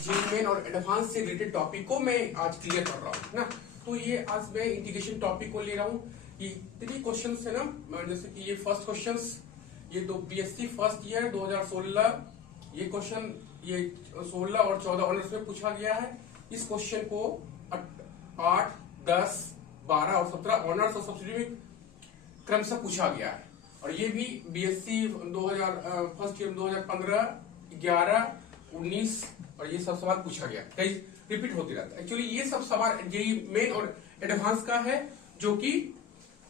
JEE और advance से related topic को मैं आज क्लियर कर रहा हूँ ना। तो ये आज मैं इंटीग्रेशन टॉपिक को ले रहा हूँ। ये 3 क्वेश्चन है ना, जैसे कि ये फर्स्ट क्वेश्चन, ये तो बीएससी फर्स्ट ईयर 2016 ये क्वेश्चन ये 16 और 14 ऑनर्स में पूछा गया है। इस क्वेश्चन को 8, 10, 12 और 17 ऑनर्स और सब्सिडी में क्रम से पूछा गया है। और ये भी बीएससी 2000 फर्स्ट ईयर 2015, 11, 19 और ये सब सवाल पूछा गया, कई रिपीट होते रहता है। एक्चुअली ये सब सवाल जेईई मेन और एडवांस का है, जो कि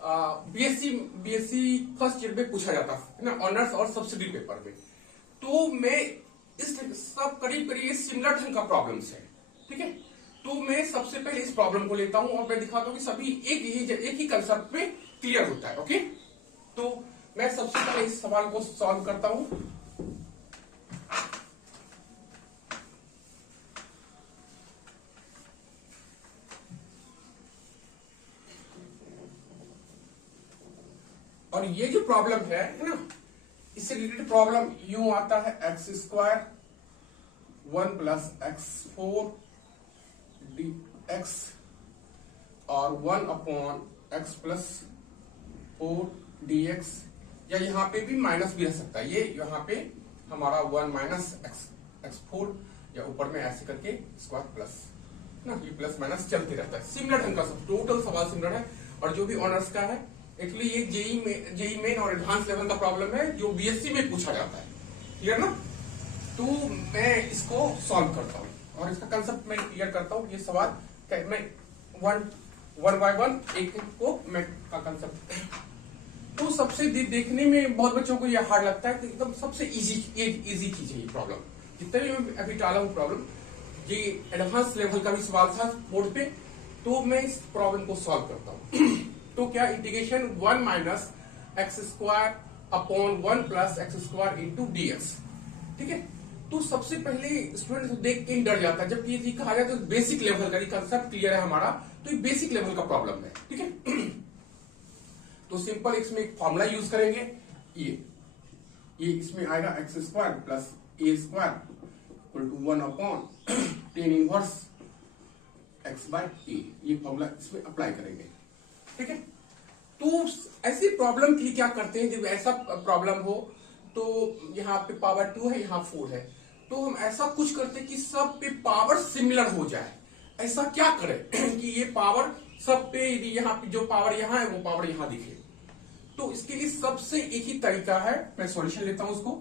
बीएससी फर्स्ट ईयर में पूछा जाता है ना, ऑनर्स और सब्सिडी पेपर में। तो मैं इस सब करीब सिमिलर ढंग का प्रॉब्लम्स है, ठीक है। तो मैं सबसे पहले इस प्रॉब्लम को लेता हूं और मैं दिखाता हूं कि सभी एक ही कंसेप्ट में क्लियर होता है। ओके, तो मैं सबसे पहले इस सवाल को सॉल्व करता हूं। और ये जो प्रॉब्लम है ना, इससे रिलेटेड प्रॉब्लम यूं आता है x² 1 + x4 dx और 1/x + 4 dx, या यहां पे भी माइनस भी रह सकता है। ये यहां पे हमारा 1 - x4 या ऊपर में ऐसे करके स्क्वायर प्लस ना, ये प्लस माइनस चलते रहता है। सिमिलर ढंग का सब टोटल सवाल सिमिलर है। और जो भी ऑनर्स का है, एक्चुअली ये जेईई मेन और एडवांस लेवल का प्रॉब्लम है जो बीएससी में पूछा जाता है, क्लियर ना। तो मैं इसको सॉल्व करता हूँ और इसका कंसेप्ट मैं क्लियर करता हूँ। ये सवाल मैं वन बाय वन एक को मैं का कंसेप्ट। तो सबसे देखने में बहुत बच्चों को ये हार्ड लगता है कि एकदम सबसे इजी चीज है ये प्रॉब्लम। जितने भी मैं अभी डाला हूँ प्रॉब्लम, ये एडवांस लेवल का भी सवाल था बोर्ड पे, तो मैं इस प्रॉब्लम को सॉल्व करता हूँ। तो क्या integration 1 - x² upon 1 + x² into dx, ठीक है। तो सबसे पहले स्टूडेंट देख के ही डर जाता है, जबकि ये कहा जाए तो बेसिक लेवल का कंसेप्ट क्लियर है हमारा, तो ये बेसिक लेवल का प्रॉब्लम है, ठीक है। तो सिंपल इसमें एक फॉर्मूला यूज करेंगे। ये इसमें आएगा x² + a² = 1/tan−1 x/a। ये फॉर्मूला इसमें अप्लाई करेंगे, ठीक है। तो ऐसी प्रॉब्लम के लिए क्या करते हैं, जब ऐसा प्रॉब्लम हो तो यहाँ पे पावर 2 है, यहाँ 4 है, तो हम ऐसा कुछ करते हैं कि सब पे पावर सिमिलर हो जाए। ऐसा क्या करें कि ये पावर सब पे, यहाँ पे जो पावर यहाँ है वो पावर यहाँ दिखे। तो इसके लिए सबसे एक ही तरीका है, मैं सॉल्यूशन लेता हूं उसको,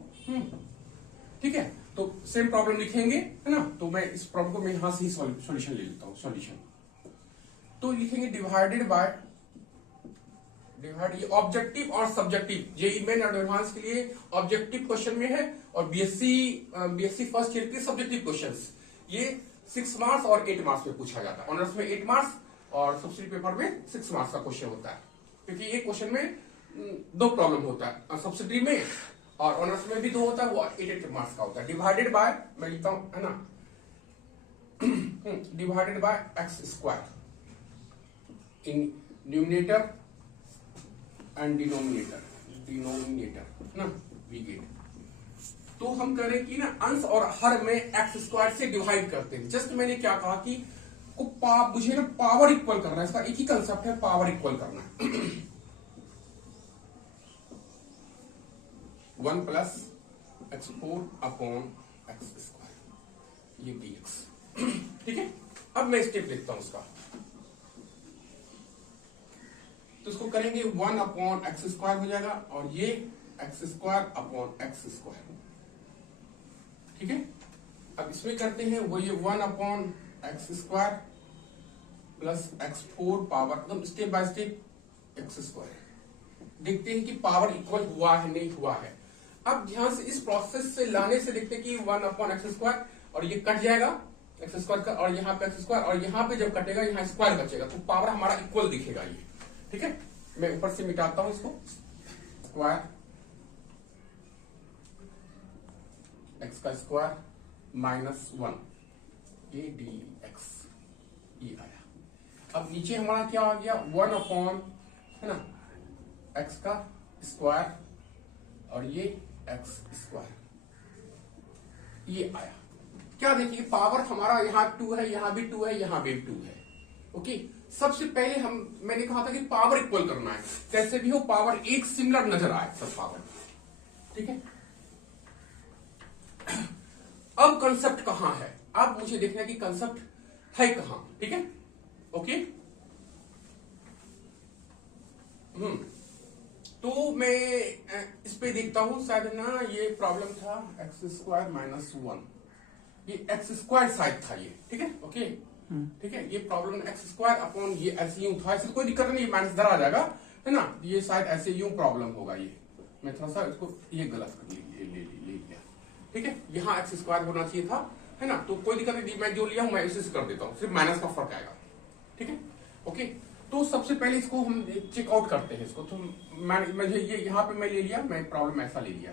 ठीक है। तो सेम प्रॉब्लम लिखेंगे, है ना। तो मैं इस प्रॉब्लम को मैं यहां से ही सॉल्यूशन ले लेता हूं। सॉल्यूशन तो लिखेंगे डिवाइड, ये ऑब्जेक्टिव और सब्जेक्टिव जेईई मेन और एडवांस के लिए ऑब्जेक्टिव क्वेश्चन में है, और बीएससी फर्स्ट ईयर के सब्जेक्टिव क्वेश्चंस ये 6 मार्क्स और 8 मार्क्स में पूछा जाता है। ऑनर्स में 8 मार्क्स और सब्सिडी पेपर में 6 मार्क्स का क्वेश्चन होता है, क्योंकि ये क्वेश्चन में 2 प्रॉब्लम होता है, सब्सिडी में और ऑनर्स में भी 2 होता है, वो 8 मार्क्स का होता है। डिवाइडेड बाय, मैं लिखता हूं, है ना, divided by x² in numerator and denominator ना, वी गेट। तो हम करें कि ना अंश और हर में x² से डिवाइड करते हैं। जस्ट मैंने क्या कहा कि मुझे ना पावर इक्वल करना है, इसका एक ही कंसेप्ट है, पावर इक्वल करना है। 1 + x4 अपॉन x², ये dx, ठीक है। अब मैं स्टेप लिखता हूं उसका, तो इसको करेंगे 1/x² हो जाएगा, और ये x² अपॉन x², ठीक है। अब इसमें करते हैं वो ये 1/x² + x4 पावर, एकदम स्टेप बाय स्टेप x²। देखते हैं कि पावर इक्वल हुआ है नहीं हुआ है। अब ध्यान से इस प्रोसेस से लाने से देखते हैं कि 1/x², और ये कट जाएगा x² का, और यहाँ पे x², और यहाँ पे जब कटेगा यहाँ स्क्वायर बचेगा, तो पावर हमारा इक्वल दिखेगा ये, ठीक है। मैं ऊपर से मिटाता हूं इसको, स्क्वायर x² -1 a dx, ये आया। अब नीचे हमारा क्या आ गया, 1/, है ना, x² और ये x², ये आया। क्या देखिए, पावर हमारा यहाँ 2 है, यहाँ भी 2 है, यहाँ भी 2 है। ओके, सबसे पहले मैंने कहा था कि पावर इक्वल करना है, कैसे भी हो पावर एक सिमिलर नजर आए सब पावर। ठीक है, अब कंसेप्ट कहां है, अब मुझे देखना है कि कंसेप्ट है कहां। ठीक है, ओके। तो मैं इस पे देखता हूं, शायद ना ये प्रॉब्लम था x² - 1, ये x² शायद था ये। ठीक है, ओके, ठीक है, ये प्रॉब्लम x² अपॉन ये ऐसे यूं था, ऐसे कोई दिक्कत नहीं, माइनस इधर आ जाएगा, है ना। ये शायद ऐसे यूं प्रॉब्लम होगा, ये मैं थोड़ा सा इसको ये गलत कर ले लिया। ठीक है, यहाँ x² होना चाहिए था, है ना। तो कोई दिक्कत नहीं, मैं जो लिया हूं मैं इसी से कर देता हूँ, सिर्फ माइनस का फर्क आएगा। ठीक है, ओके। तो सबसे पहले इसको हम चेकआउट करते हैं इसको। तो मुझे ये यहाँ पे मैं ले लिया, मैं प्रॉब्लम ऐसा ले लिया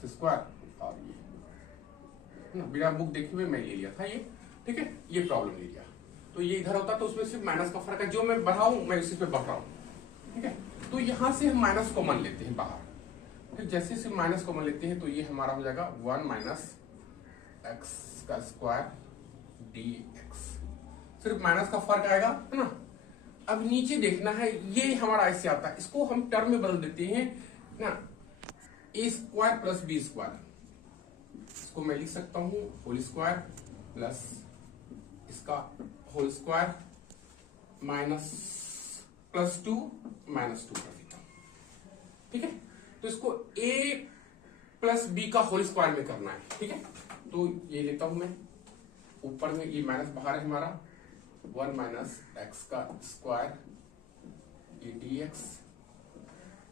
x² और ये ना, बिना बुक देखे हुए मैं ले लिया था ये। ठीक है, ये प्रॉब्लम ले लिया, तो ये इधर होता तो उसमें सिर्फ माइनस का फर्क है, जो मैं बढ़ाऊं मैं उसी पे बढ़ रहा हूं। ठीक है, तो यहां से हम माइनस कॉमन लेते हैं बाहर। फिर जैसे से माइनस कॉमन लेते हैं तो ये हमारा हो जाएगा 1 - x² dx, सिर्फ माइनस का फर्क आएगा, है ना। अब नीचे देखना है, ये हमारा ऐसे आता है, इसको हम टर्म में बदल देते हैं ना, a² + b²। इसको मैं लिख सकता हूं होल स्क्वायर प्लस इसका होल स्क्वायर माइनस +2 -2 कर देता हूं। ठीक है, तो इसको a + b का होल स्क्वायर में करना है। ठीक है, तो ये लेता हूं मैं, ऊपर में ये माइनस बाहर है हमारा, 1 - x² dx।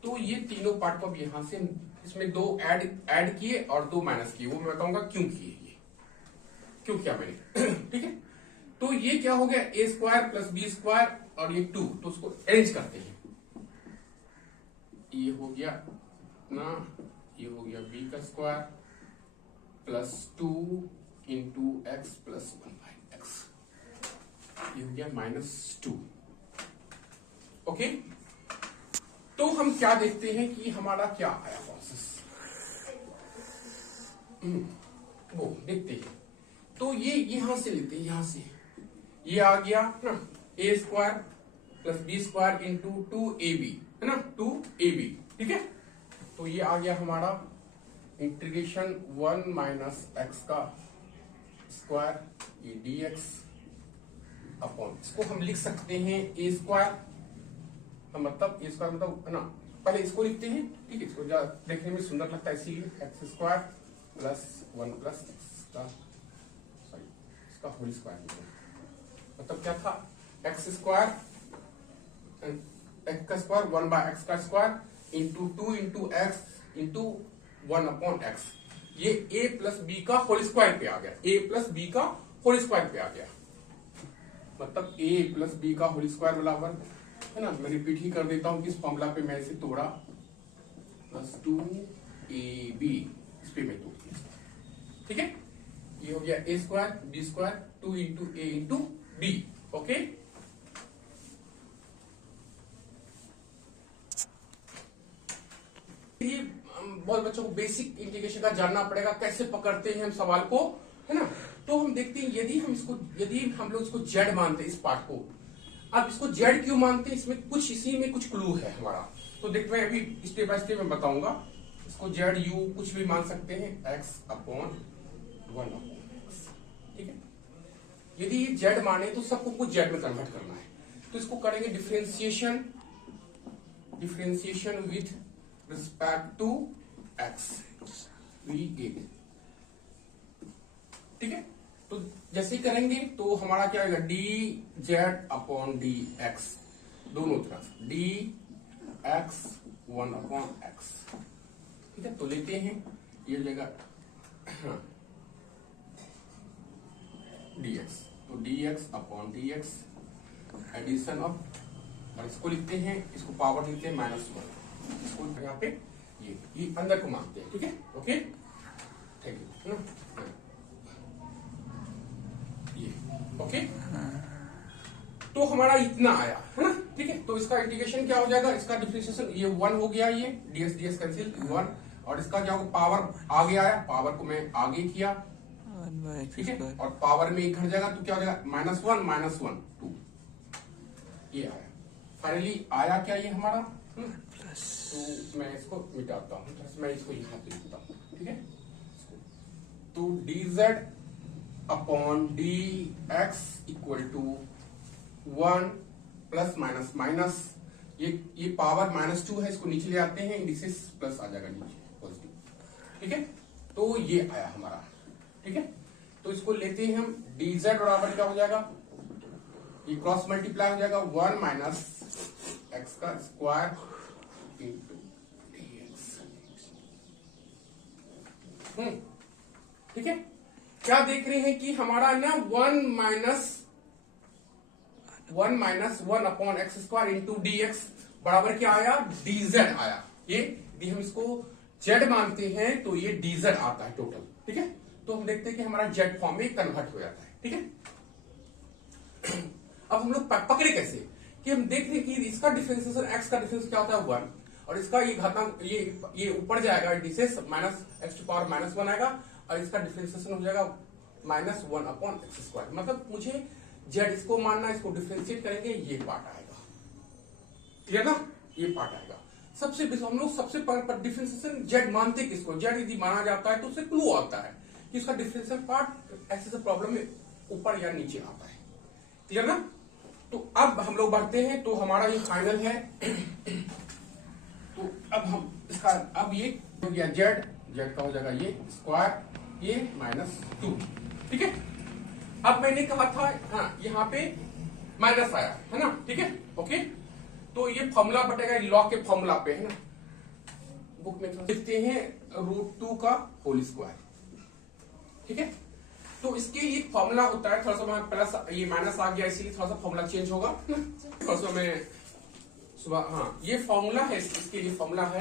तो ये तीनों पार्ट को अब यहां से इसमें 2 ऐड किए और 2 माइनस किए, वो मैं बताऊंगा क्यों किए, ये क्यों किया मैंने। ठीक है, तो ये क्या हो गया, a² + b² और ये 2, तो उसको अरेंज करते हैं। ये हो गया ना, ये हो गया b² +2 × x + 1/x, ये हो गया -2। ओके, तो हम क्या देखते हैं कि हमारा क्या आया प्रोसेस, वो देखते हैं। तो ये यहां से लेते हैं, यहां से ये आ गया ना, a² + b² × 2ab, है ना, 2ab। ठीक है, तो ये आ गया हमारा इंटीग्रेशन 1 - x² ये dx अपॉन, इसको हम लिख सकते हैं a², मतलब a² मतलब, है ना, पहले इसको लिखते हैं। ठीक है, इसको देखने में सुंदर लगता है इसीलिए x² + 1 + इसका होल स्क्वायर, मतलब क्या था, x² 1/x² × 2 × x × 1/x, ये a + b का होल स्क्वायर पे आ गया, a + b का होल स्क्वायर पे आ गया, मतलब a + b का होल स्क्वायर बराबर, है ना। मैं रिपीट ही कर देता हूं कि इस फॉर्मूला पे मैं इसे तोड़ा, +2ab, इस पे मैं तोड़ दिया। ठीक है, ये हो गया a² b² 2 × a × b। Okay, ये बहुत बच्चों को बेसिक इंटीग्रेशन का जानना पड़ेगा, कैसे पकड़ते हैं हम सवाल को, है ना। तो हम देखते हैं, यदि हम लोग इसको z मानते हैं, इस पार्ट को, अब इसको z क्यों मानते हैं, इसमें कुछ, इसी में कुछ क्लू है हमारा। तो देखते हैं, अभी स्टेप बाय स्टेप मैं बताऊंगा। इसको z u कुछ भी मान सकते हैं, x/1/x। ठीक है, यदि ये z माने तो सबको कुछ z में कन्वर्ट करना है, तो इसको करेंगे differentiation with respect to x, we get. ठीक है, तो जैसे ही करेंगे तो हमारा क्या होगा, dz/dx, दोनों तरफ dx/1/x। ठीक है, तो लेते हैं ये जगह dx, तो dx/dx एडिशन ऑफ, और इसको लिखते हैं, इसको पावर लिखते हैं -1, इसको यहाँ पे ये अंदर को मानते हैं। ठीक है, ओके, थैंक यू। ये ओके, तो हमारा इतना आया, है ना। ठीक है, तो इसका इंटीग्रेशन क्या हो जाएगा, इसका डिफरेंशिएशन, ये 1 हो गया, ये dx कैंसिल 1, और इसका क्या होगा, पावर आगे आया, पावर को मैं आगे किया, ठीक है, और पावर में एक घट जाएगा तो क्या हो जाएगा -1 2, ये आया। फाइनली आया क्या ये हमारा तो मैं इसको मिटाता हूँ, मैं इसको यहाँ पे लिखता हूँ, ठीक है। तो dz upon dx equal to 1 plus minus minus, ये पावर -2 है, इसको नीचे ले आते हैं, इंडिसेस प्लस आ जाएगा नीचे पॉजिटिव, ठीक है। तो ये आया हमारा, ठीक है। तो इसको लेते हैं हम, dz बराबर क्या हो जाएगा, ये क्रॉस मल्टीप्लाई हो जाएगा 1 माइनस एक्स का स्क्वायर इंटू dx, ठीक है। क्या देख रहे हैं कि हमारा ना 1 minus 1 upon x square into dx बराबर क्या आया, dz आया। ये यदि हम इसको z मानते हैं तो ये dz आता है टोटल, ठीक है। तो हम देखते हैं कि हमारा z फॉर्म में कन्वर्ट हो जाता है, ठीक है। अब हम लोग पकड़े कैसे कि हम देख रहे हैं कि इसका डिफरेंशिएशन x का डिफरेंस क्या होता है 1, और इसका ये घातांक ये ऊपर जाएगा, डिसेस माइनस एक्स टू पावर -1 आएगा, और इसका डिफरेंशिएशन हो जाएगा -1 अपॉन एक्स स्क्वायर। मतलब मुझे z इसको मानना, इसको डिफरेंशिएट करेंगे, ये पार्ट आएगा, क्लियर ना, ये पार्ट आएगा। सबसे हम लोग सबसे डिफरेंशिएशन z मानते किसको, z यदि माना जाता है तो उससे क्लू आता है कि इसका डिफरेंशियल पार्ट ऐसे प्रॉब्लम में ऊपर या नीचे आता है, क्लियर ना। तो अब हम लोग बढ़ते हैं, तो हमारा ये फाइनल है। तो अब हम इसका अब ये हो गया z का हो जाएगा ये स्क्वायर, ये -2, ठीक है। अब मैंने कहा था हाँ यहाँ पे माइनस आया है ना, ठीक है, ओके। तो ये फॉर्मूला बटेगा लॉग के फॉर्मूला पे, है ना, बुक में लिखते हैं √2 का होल स्क्वायर, ठीक है। तो इसके लिए फॉर्मूला होता है, थोड़ा सा प्लस ये माइनस आ गया इसीलिए थोड़ा सा फॉर्मूला चेंज होगा, थोड़ा सा मैं सुबह, हाँ ये फॉर्मूला है, इसके लिए फॉर्मूला है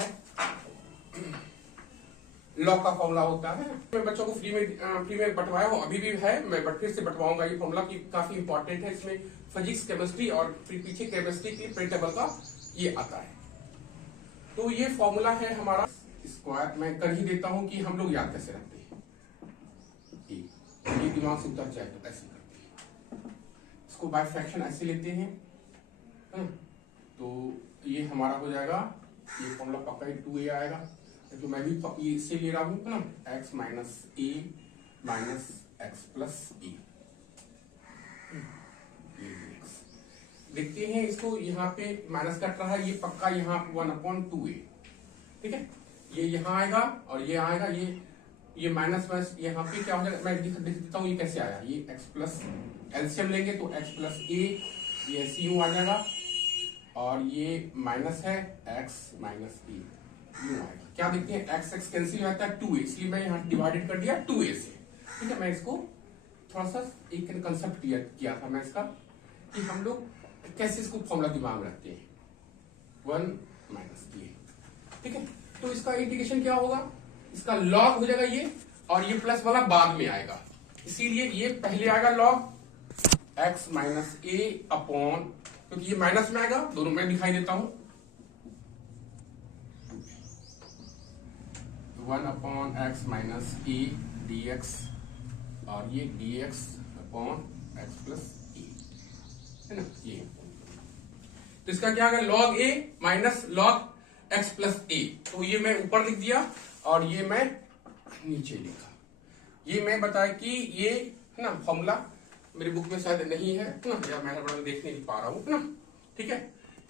लॉग का फॉर्मूला होता है। मैं बच्चों को फ्री में बंटवाया हूँ, अभी भी है, मैं फिर से बंटवाऊंगा ये फॉर्मूला की काफी इंपॉर्टेंट है। इसमें फिजिक्स, केमिस्ट्री और फिर पीछे केमिस्ट्री के प्रिंटेबल का ये आता है। तो ये फॉर्मूला है हमारा स्क्वायर, मैं कर ही देता हूं कि हम लोग याद कैसे रखते हैं, ये दिमाग से उतर जाए तो ऐसे करते हैं, इसको बाय फ्रैक्शन ऐसे लेते हैं, तो ये हमारा हो जाएगा, ये फॉर्मूला पक्का ही 2a आएगा, तो मैं भी इससे ले रहा हूं ना, x minus a minus X plus A, देखते हैं इसको, यहाँ पे माइनस कट रहा है, ये पक्का यहाँ 1/2a, ठीक है। ये यहाँ आएगा और ये आएगा, ये माइनस माइनस यहाँ पे क्या हो जाएगा, मैं दिख देता हूँ ये कैसे आया, ये x प्लस एलसीएम लेंगे तो x प्लस a, ये ऐसे यूं आ जाएगा, और ये माइनस है x माइनस a यूं आएगा। क्या देखते हैं x कैंसिल होता है 2a, इसलिए मैं यहाँ डिवाइडेड कर दिया 2a से, ठीक है। मैं इसको थोड़ा सा एक कंसेप्ट किया था मैं इसका, कि हम लोग कैसे इसको फॉर्मूला दिमाग में रखते हैं, 1 माइनस a, ठीक है। तो इसका इंटीग्रेशन क्या होगा, इसका लॉग हो जाएगा ये, और ये प्लस वाला बाद में आएगा, इसीलिए ये पहले आएगा log x minus a upon, क्योंकि ये माइनस में आएगा, दोनों में दिखाई देता हूं, 1 upon x minus a dx, और ये dx upon x plus a, है ना, ये। तो इसका क्या आएगा, log a minus log x plus a, तो ये मैं ऊपर लिख दिया और ये मैं नीचे लिखा। ये मैं बताया कि ये है ना फॉर्मूला मेरी बुक में शायद नहीं है ना, या मैं देख नहीं पा रहा हूं ना, ठीक है।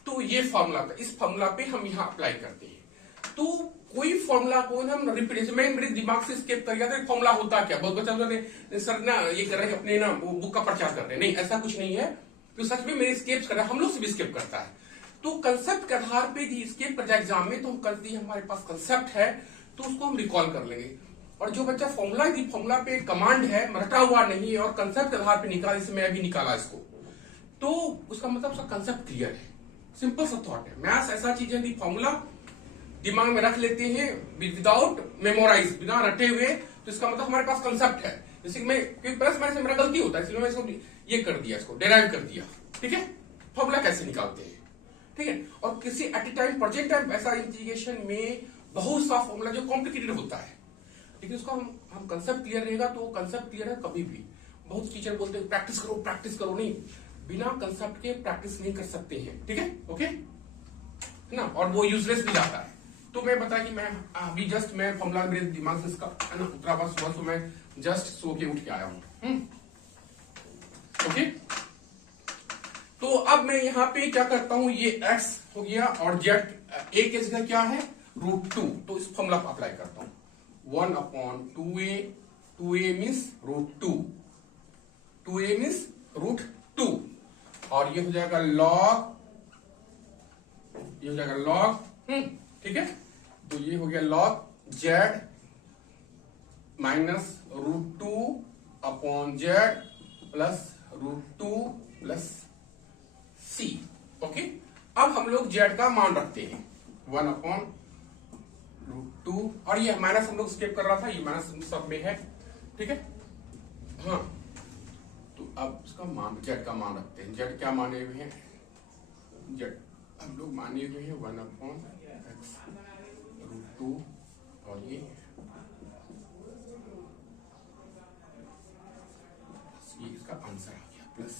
तो ये फॉर्मूला था, इस फॉर्मूला पे हम यहाँ अप्लाई करते हैं। तो कोई फॉर्मूला को हम रिप्रेजेंट मेरे दिमाग से स्किप कर गया था, फॉर्मूला होता क्या, बहुत बच्चा सर ना ये कर रहे हैं अपने ना बुक का प्रचार कर रहे हैं, नहीं ऐसा कुछ नहीं है। तो सच में मेरे स्किप कर रहा है, हम लोग से भी स्किप करता है। तो कंसेप्ट के आधार पे यदि स्किप कर जाए एग्जाम में, तो हम कर दिए हमारे पास कंसेप्ट है तो उसको हम रिकॉल कर लेंगे। और जो बच्चा फॉर्मूला यदि फॉर्मूला पे कमांड है, रटा हुआ नहीं है, और कंसेप्ट के आधार पे निकाला, जैसे मैं अभी निकाला इसको, तो उसका मतलब उसका कंसेप्ट क्लियर है, सिंपल सा थॉट है। मैथ्स ऐसा चीज है यदि फॉर्मूला दिमाग में रख लेते हैं विदाउट मेमोराइज, बिना रटे हुए, तो इसका मतलब हमारे पास कंसेप्ट है। जैसे कि मैं प्लस माइनस में मेरा गलती होता है, इसलिए मैं इसको ये कर दिया, इसको डेराइव कर दिया, ठीक है। फॉर्मूला कैसे निकालते हैं, ठीक है। और किसी at a time project time ऐसा इंटीग्रेशन में बहुत सा फॉर्मूला जो कॉम्प्लिकेटेड होता है, लेकिन उसका हम कंसेप्ट क्लियर रहेगा तो कंसेप्ट क्लियर है कभी भी। बहुत टीचर बोलते हैं प्रैक्टिस करो, नहीं, बिना कंसेप्ट के प्रैक्टिस नहीं कर सकते हैं, ठीक है, ओके है ना, और वो यूजलेस भी जाता है। तो मैं बता कि मैं अभी जस्ट मैं फॉर्मूला मेरे दिमाग से इसका है ना उतरा बस सुबह, तो मैं जस्ट सो के उठ के आया हूं, ओके। तो अब मैं यहाँ पे क्या करता हूं, ये x हो गया और z a की जगह क्या है √2, तो इस फॉर्मूला को अप्लाई करता हूं 1/2a, 2a means √2, 2a means √2 और ये हो जाएगा log, ये हो जाएगा log, ठीक है। तो ये हो गया log z minus √2/z plus √2 plus c, okay. अब हम लोग z का मान रखते हैं 1/√2 और ये माइनस हम लोग स्किप कर रहा था, ये माइनस सब में है, ठीक है, हाँ। तो अब इसका मान z का मान रखते हैं। z क्या माने हुए हैं, z हम लोग माने हुए हैं 1/x√2 और ये इसका आंसर आ गया प्लस,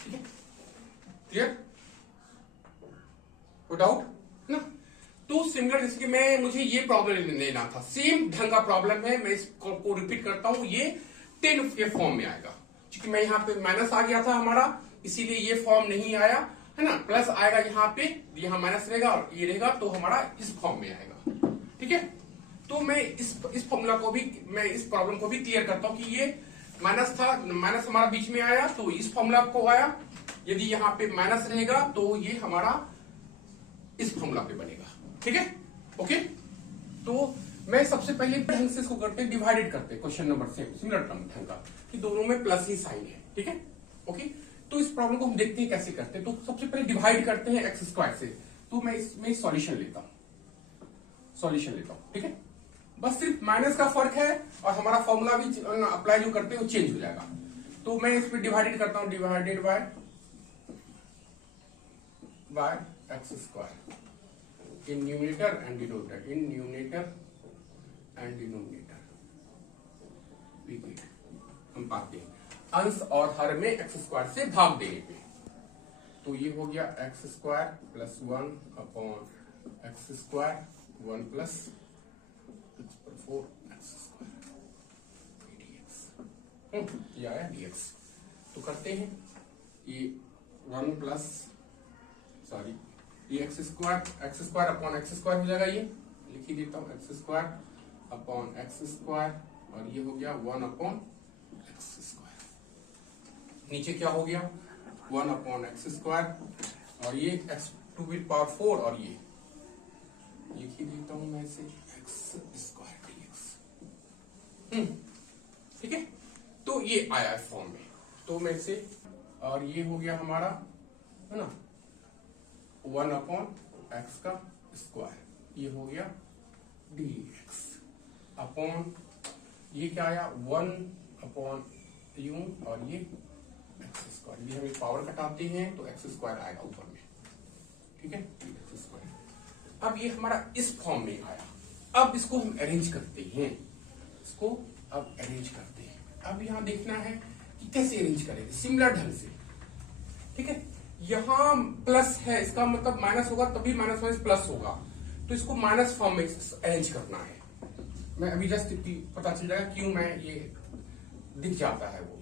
ठीक है, क्लियर, कोई डाउट ना। तो सिमिलर जैसे कि मुझे ये प्रॉब्लम लेना था, सेम ढंग का प्रॉब्लम है, मैं इसको रिपीट करता हूं, ये 10 के फॉर्म में आएगा, क्योंकि मैं यहाँ पे माइनस आ गया था हमारा, इसीलिए ये फॉर्म नहीं आया है ना, प्लस आएगा यहाँ पे, यहाँ माइनस रहेगा और ये रहेगा, तो हमारा इस फॉर्म में आएगा, ठीक है। तो मैं इस फॉर्मूला को भी, मैं इस प्रॉब्लम को भी क्लियर करता हूं कि ये माइनस था, माइनस हमारा बीच में आया तो इस फॉर्मूला को आया, यदि यहाँ पे माइनस रहेगा तो ये हमारा इस फॉर्मूला पे बनेगा, ठीक है, ओके। तो मैं सबसे पहले ढंग से इसको करते हैं, डिवाइडेड करते हैं, क्वेश्चन नंबर सेम सिमिलर ढंग का, कि दोनों में प्लस ही साइन है, ठीक है, ओके। तो इस प्रॉब्लम को हम देखते हैं कैसे करते हैं। तो सबसे पहले डिवाइड करते हैं x² से, तो मैं इसमें सॉल्यूशन लेता हूं, ठीक है। बस सिर्फ माइनस का फर्क है और हमारा फॉर्मूला भी अप्लाई जो करते हैं वो चेंज हो जाएगा। तो मैं इस पर डिवाइडेड करता हूं, divided by x² in numerator and denominator, हम पाते हैं अंश और हर में x² से भाग देने पे। तो ये हो गया x² plus 1/x², 1 plus 4x², dx, ये आया dx। तो करते हैं, ये 1 प्लस सॉरी ये x² अपॉन x² हो जाएगा, ये लिख ही देता हूं x² अपॉन x² और ये हो गया 1/x²। नीचे क्या हो गया 1/x² और ये x⁴ और ये लिख ही देता हूं मैं इसे x² dx, ठीक है। तो ये आया फॉर्म में, तो मैं इसे, और ये हो गया हमारा है ना 1/x², ये हो गया dx अपॉन ये क्या आया 1/u और ये x², ये हम पावर घटाते हैं तो x² आएगा ऊपर में, ठीक है, x²। अब ये हमारा इस फॉर्म में आया। अब इसको हम अरेंज करते हैं, अब यहां देखना है कि कैसे अरेंज करेंगे, सिमिलर ढंग से, ठीक है। यहां प्लस है, इसका मतलब माइनस होगा तभी माइनस प्लस होगा, तो इसको माइनस फॉर्म में अरेंज करना है। मैं अभी जस्ट पता चल जाएगा क्यों मैं ये दिख जाता है वो।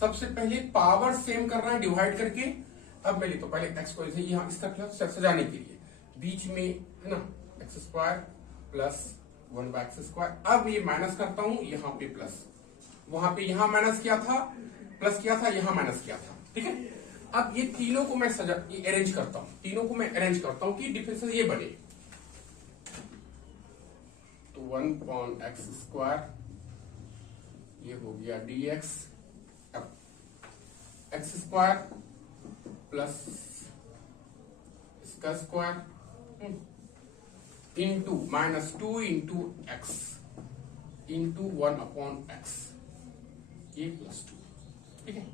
सबसे पहले पावर सेम करना है डिवाइड करके। अब मैं लिखता हूं पहले x को यहां इस तरह सजाने के लिए, बीच में है ना x² प्लस 1/x²। अब ये माइनस करता हूं, यहाँ पे प्लस, वहां पे यहां माइनस किया था, प्लस किया था, यहां माइनस किया था, ठीक है। अब ये तीनों को मैं अरेंज करता हूं, कि डिफरेंस ये बने। तो 1/x², ये हो गया dx, अब x² प्लस इसका square into -2 into x into 1/x, ये +2, ठीक है।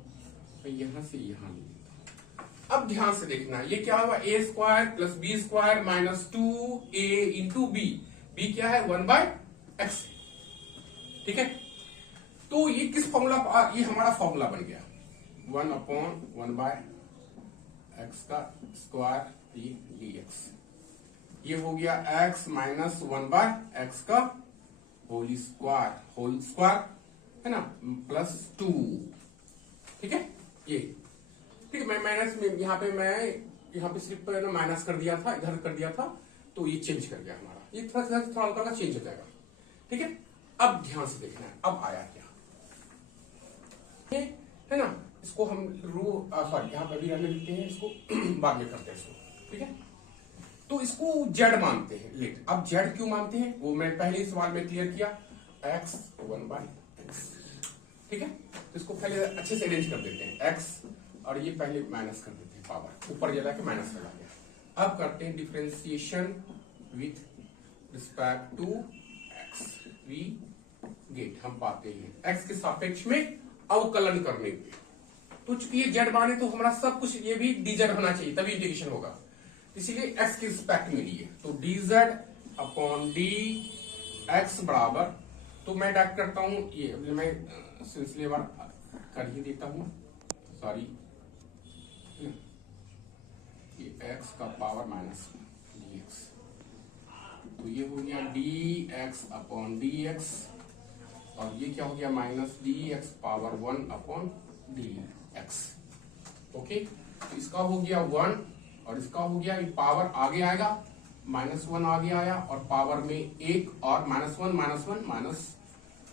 तो यहां से यहां ले लेता हूं। अब ध्यान से देखना, ये क्या हुआ a² plus b² -2a into b क्या है 1/2 एक्स, ठीक है। तो ये किस फॉर्मूला, ये हमारा फॉर्मूला बन गया 1/1 एक्स का स्क्वायर dx। ये हो गया x माइनस 1/x का होल स्क्वायर है ना, प्लस 2, ठीक है। ये ठीक है, मैं माइनस में यहाँ पे सिर्फ ना माइनस कर दिया था, इधर कर दिया था, तो ये चेंज कर गया हमारा, ये थोड़ा हल्का चेंज हो जाएगा, ठीक है। अब ध्यान से देखना है, अब आया क्या है ना, इसको हम सॉरी यहाँ पे भी रहने देते हैं, इसको बाद में करते हैं इसको, ठीक है। तो इसको z मानते हैं, लेट अब z क्यों मानते हैं वो मैं पहले सवाल में क्लियर किया, x 1/x, ठीक है। तो इसको पहले अच्छे से अरेंज कर देते हैं, x और ये पहले माइनस कर देते हैं, पावर ऊपर जला के माइनस लगा दिया। अब करते हैं differentiation with respect to x, we get हम पाते हैं x के सापेक्ष में अवकलन करने के, तो चूंकि ये z माने तो हमारा सब कुछ ये भी dz होना चाहिए, तभी इंटीग्रेशन होगा, इसीलिए x के रिस्पेक्ट में लिए, तो dz अपॉन dx बराबर, तो मैं डायरेक्ट करता हूं, ये मैं सिलसिले बार कर ही देता हूं, सॉरी, ये x का पावर माइनस dx, तो ये हो गया dx अपॉन dx, और ये क्या हो गया minus dx power 1/dx, okay. तो इसका हो गया 1 और इसका हो गया, ये पावर आगे आएगा, -1 आगे आया, और पावर में 1 और -1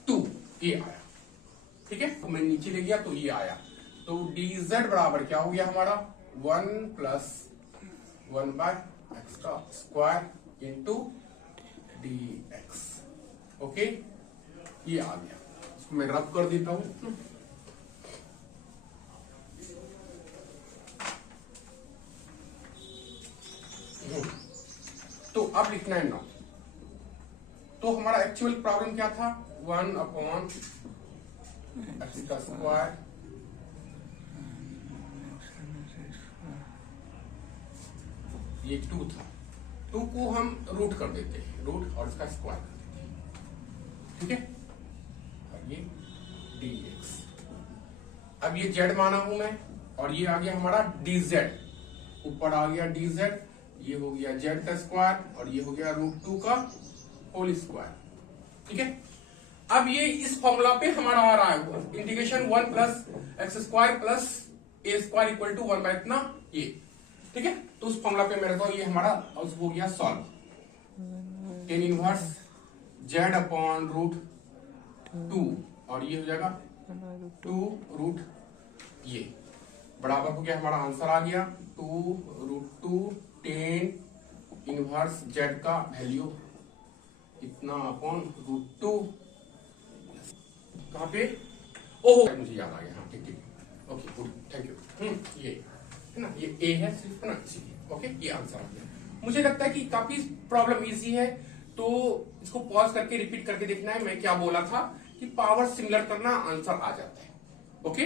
-2 ये आया, ठीक है। तो मैं नीचे ले गया तो ये आया, तो dz बराबर क्या हो गया हमारा 1 + 1/x का स्क्वायर इंटू dx, ओके। ये आ गया, इसको मैं रब कर देता हूं, तो अब लिखना है 9। तो हमारा एक्चुअल प्रॉब्लम क्या था, 1/x का स्क्वायर ये 2 था, 2 को हम रूट कर देते हैं, रूट और इसका स्क्वायर कर देते हैं, ठीक है। और ये dx, अब ये z माना हूं मैं, और ये आ गया हमारा dz, ऊपर आ गया dz, ये हो गया z का स्क्वायर, और ये हो गया √2 का होल स्क्वायर, ठीक है। अब ये इस फॉर्मूला पे हमारा आ रहा है इंटीग्रेशन 1 + x² + a² = 1 इतना ये, ठीक है। तो उस फॉर्मूला पे मेरे को ये हमारा हो गया solve, tan inverse z upon √2, और ये हो जाएगा 2 ये बराबर हो गया, हमारा आंसर आ गया 2 √2 tan इनवर्स z का वैल्यू इतना अपॉन √2, कहां पे, ओहो मुझे याद आ गया, हाँ ठीक, ओके गुड, थैंक यू। ये है ना, ये ए है सिर्फ ना, इसीलिए ओके, ये आंसर आ गया। मुझे लगता है कि काफी प्रॉब्लम इजी है, तो इसको पॉज करके रिपीट करके देखना है, मैं क्या बोला था कि पावर सिमिलर करना आंसर आ जाता है, ओके।